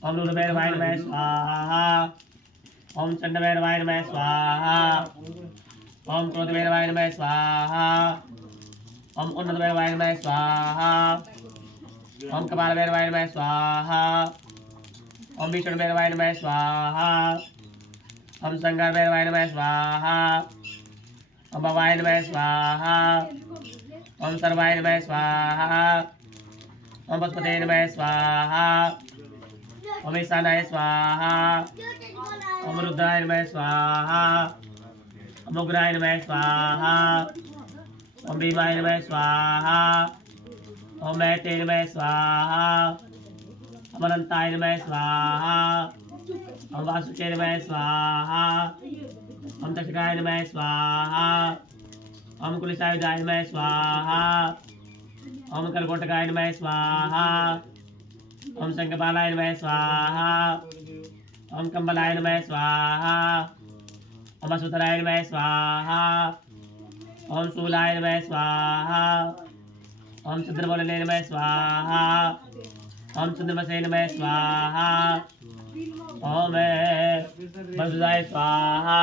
ओम लूलभैरवाय नमः स्वाहा। ओम चंडभैरवाय नमः स्वाहा। ओम क्रोधभैरवाय नमः स्वाहा। ओम उन्नतभैरवाय नमः स्वाहा। ओम कपालभैरवाय नमः स्वाहा। ओम विष्णुभैरवाय नमः स्वाहा। ओम शंकरभैरवाय नमः स्वाहा। ओम भवाय नमः स्वाहा। ओम सर्वाय नमः स्वाहा। ओम पशुपते नमः स्वाहा। ओम ईशानाय स्वाहा। ओम रुद्राय नमः स्वाहा। ओम उग्राय नमः स्वाहा। ओम भीमाय नमः स्वाहा। ओम मैते नमः स्वाहा। ओम अनंताय नमः स्वाहा। ओम वासुके नमः स्वाहा। ओम तक्षकाय नमः स्वाहा। ओम कुलिसायुधाय नमः स्वाहा। ओम करकोटकाय नमः स्वाहा। ओम शंखपालाय नमः स्वाहा। ओम कंबलाय नमः स्वाहा। ओम असुतराय नमः स्वाहा। ओम शूलाय नमः स्वाहा। ओम चंद्रमौलने नमः स्वाहा। ओम चंद्रमसे नमः स्वाहा। ओम वसुदाय स्वाहा।